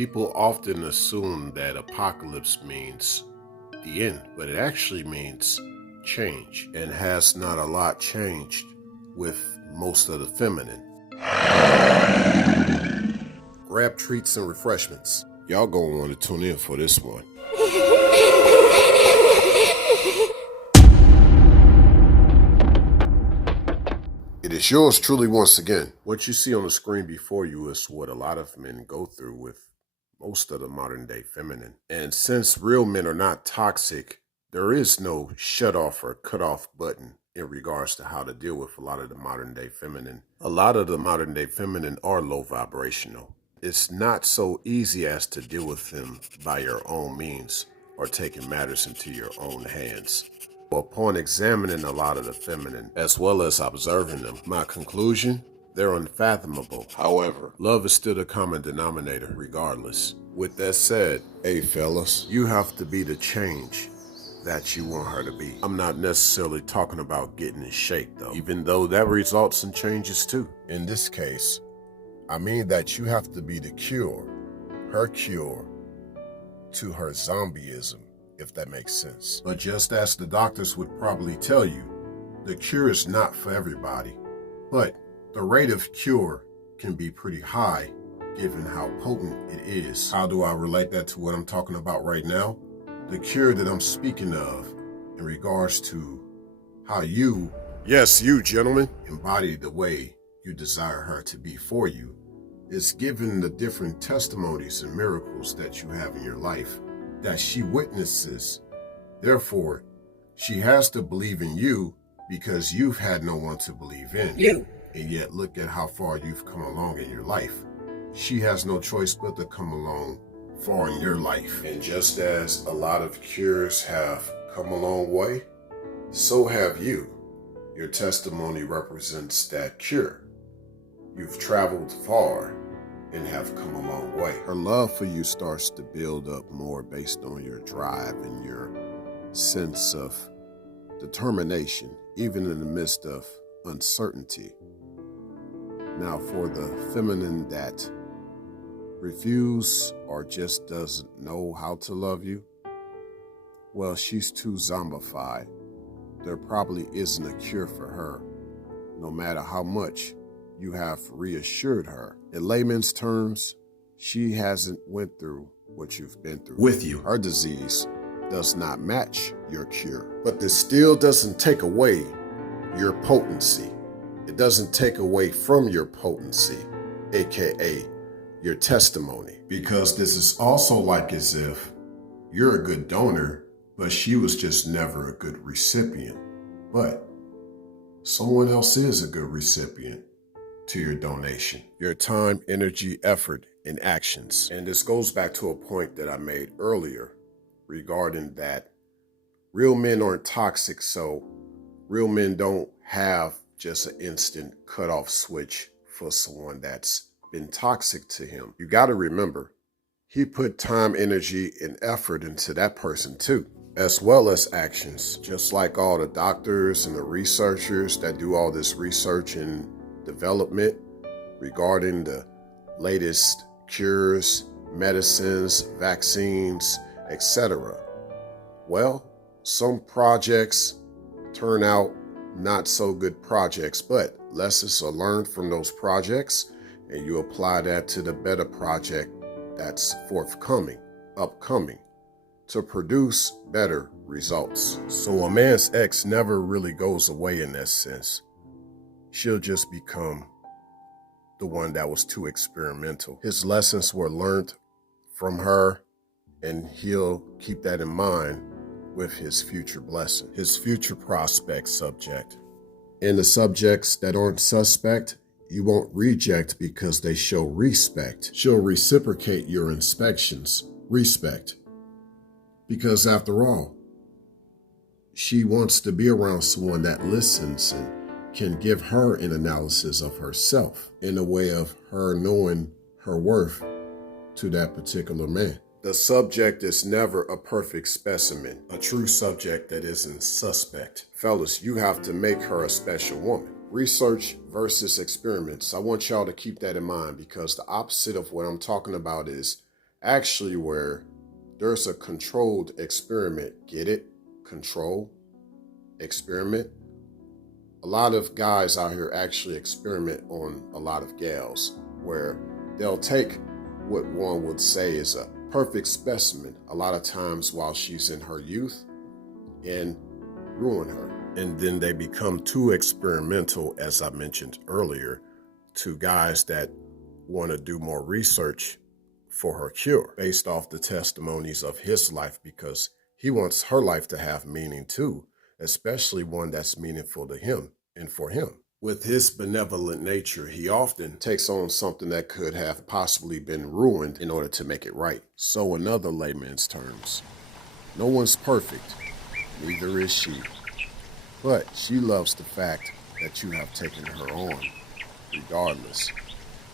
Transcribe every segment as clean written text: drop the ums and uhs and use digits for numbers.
People often assume that apocalypse means the end, but it actually means change, and has not a lot changed with most of the feminine. Grab treats and refreshments. Y'all gonna want to tune in for this one. It is yours truly once again. What you see on the screen before you is what a lot of men go through with most of the modern day feminine. And since real men are not toxic, there is no shut off or cut off button in regards to how to deal with a lot of the modern day feminine. A lot of the modern day feminine are low vibrational. It's not so easy as to deal with them by your own means or taking matters into your own hands. Upon examining a lot of the feminine, as well as observing them, my conclusion, they're unfathomable. However, love is still the common denominator regardless. With that said, hey fellas, you have to be the change that you want her to be. I'm not necessarily talking about getting in shape though, even though that results in changes too. In this case, I mean that you have to be the cure, her cure to her zombieism, if that makes sense. But just as the doctors would probably tell you, the cure is not for everybody. But the rate of cure can be pretty high given how potent it is. How do I relate that to what I'm talking about right now? The cure that I'm speaking of in regards to how you, yes, you gentlemen, embody the way you desire her to be for you is given the different testimonies and miracles that you have in your life that she witnesses. Therefore, she has to believe in you because you've had no one to believe in you. And yet look at how far you've come along in your life. She has no choice but to come along far in your life. And just as a lot of cures have come a long way, so have you. Your testimony represents that cure. You've traveled far and have come a long way. Her love for you starts to build up more based on your drive and your sense of determination, even in the midst of uncertainty. Now, for the feminine that refuse or just doesn't know how to love you, well, she's too zombified. There probably isn't a cure for her, no matter how much you have reassured her. In layman's terms, she hasn't went through what you've been through with you. Her disease does not match your cure, but this still doesn't take away your potency. It doesn't take away from your potency, aka your testimony, because this is also like as if you're a good donor, but she was just never a good recipient. But someone else is a good recipient to your donation, your time, energy, effort, and actions. And this goes back to a point that I made earlier regarding that real men aren't toxic, so real men don't have just an instant cutoff switch for someone that's been toxic to him. You got to remember, he put time, energy, and effort into that person too, as well as actions, just like all the doctors and the researchers that do all this research and development regarding the latest cures, medicines, vaccines, etc. Well, some projects turn out not so good projects, but lessons are learned from those projects and you apply that to the better project that's forthcoming, upcoming, to produce better results. So a man's ex never really goes away in that sense. She'll just become the one that was too experimental. His lessons were learned from her, and he'll keep that in mind with his future blessing, his future prospect subject. And the subjects that aren't suspect, you won't reject because they show respect. She'll reciprocate your inspections, respect. Because after all, she wants to be around someone that listens and can give her an analysis of herself in a way of her knowing her worth to that particular man. The subject is never a perfect specimen, a true subject that isn't suspect. Fellas, you have to make her a special woman. Research versus experiments. I want y'all to keep that in mind because the opposite of what I'm talking about is actually where there's a controlled experiment. Get it? Control, experiment. A lot of guys out here actually experiment on a lot of gals where they'll take what one would say is a perfect specimen a lot of times while she's in her youth and ruin her. And then they become too experimental, as I mentioned earlier, to guys that want to do more research for her cure based off the testimonies of his life, because he wants her life to have meaning too, especially one that's meaningful to him and for him. With his benevolent nature, he often takes on something that could have possibly been ruined in order to make it right. So in other layman's terms, no one's perfect, neither is she. But she loves the fact that you have taken her on, regardless.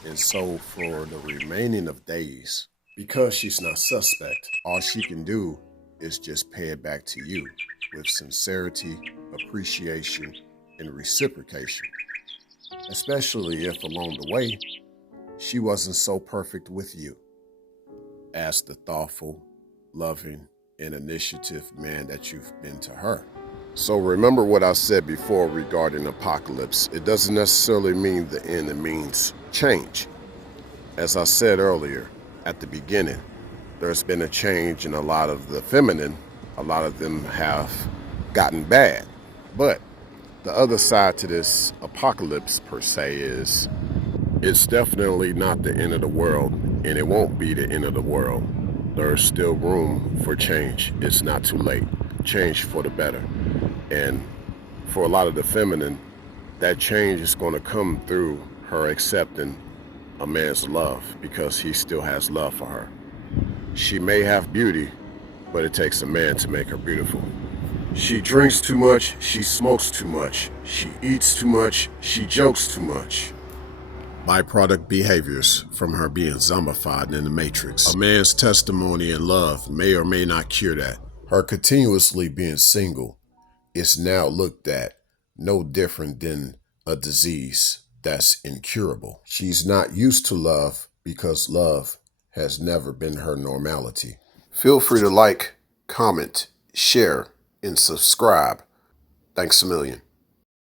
And so for the remaining of days, because she's not suspect, all she can do is just pay it back to you with sincerity, appreciation, and reciprocation. Especially if along the way, she wasn't so perfect with you as the thoughtful, loving, and initiative man that you've been to her. So remember what I said before regarding apocalypse. It doesn't necessarily mean the end, it means change. As I said earlier at the beginning, there's been a change in a lot of the feminine. A lot of them have gotten bad. But the other side to this apocalypse per se is it's definitely not the end of the world, and it won't be the end of the world. There's still room for change. It's not too late. Change for the better. And for a lot of the feminine, that change is going to come through her accepting a man's love, because he still has love for her. She may have beauty, but it takes a man to make her beautiful. She drinks too much, she smokes too much, she eats too much, she jokes too much. Byproduct behaviors from her being zombified in the Matrix. A man's testimony and love may or may not cure that. Her continuously being single is now looked at no different than a disease that's incurable. She's not used to love because love has never been her normality. Feel free to like, comment, share, and subscribe. Thanks a million.